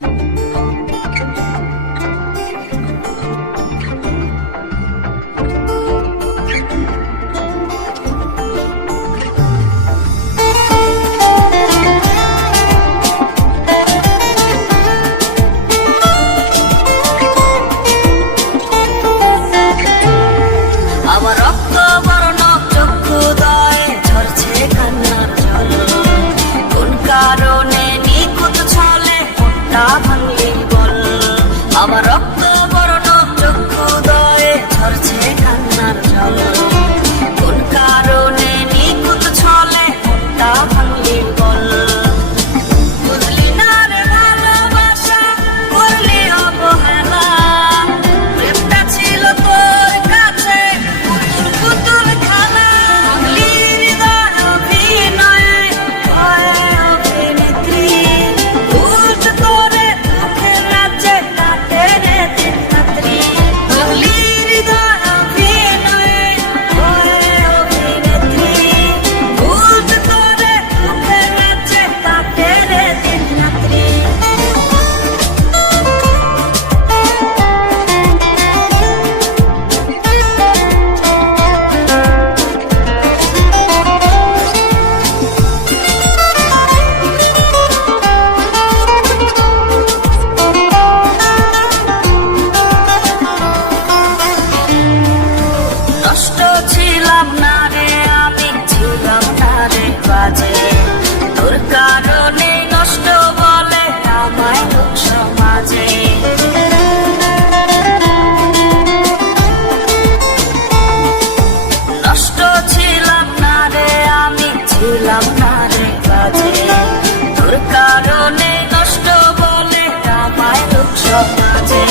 আমার রক্ত বর্ণ চক্ষুদয়ে ঝরছে কান্নার জল, কোন কারণে নিখুঁত ছলে মনটা ভাঙলি বল। আমার রক্ত বর্ণ চক্ষুদয়ে ঝরছে কান্নার জল, কোন কারণে নিখুঁত ছলে মনটা ভাঙলি বল। বুঝলি না রে ভালোবাসা করলি অবহেলা, প্রেমটা ছিল তোর কাছে পুতুল পুতুল খেলা। ভাঙলি হৃদয় অভিনয়ে হয়ে অভিনেত্রী, উল্ট করে দুঃখের রাজ্যে কাটে রে দিন রাত্রি। ভাঙলি হৃদয় অভিনয়ে হয়ে অভিনেত্রী, উল্ট করে দুঃখের রাজ্যে কাটে রে দিন রাত্রি। নষ্ট ছিলাম না রে আমি, ছিলাম না রে বাজে, তোর কারণে নষ্ট বলে আমায় লোক সমাজে। নষ্ট ছিলাম না রে আমি, ছিলাম না রে বাজে, তোর কারণে নষ্ট বলে আমায় লোক সমাজে।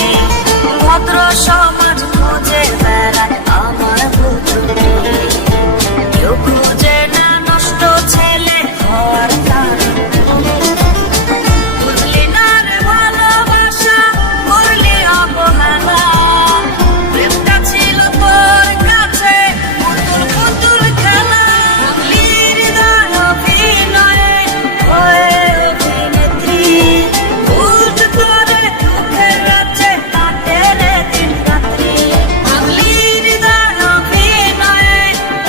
ভদ্র সমাজ খুঁজে বেড়ায় আমার পুতুলি, কেউ খুঁজে না নষ্ট ছেলে হওয়ার কারণ। বুঝলি না রে ভালোবাসা করলি অবহেলা, প্রেমটা ছিল তোর কাছে পুতুল পুতুল খেলা। ভাঙলি হৃদয় অভিনয়ে হয়ে অভিনেত্রী, উল্ট করে দুঃখের রাজ্যে কাটে রে দিন রাত্রি। ভাঙলি হৃদয় অভিনয়ে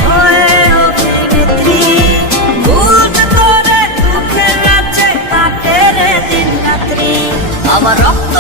হয়ে অভিনেত্রী, উল্ট করে দুঃখের রাজ্যে কাটে রে দিন রাত্রি। আমার রক্ত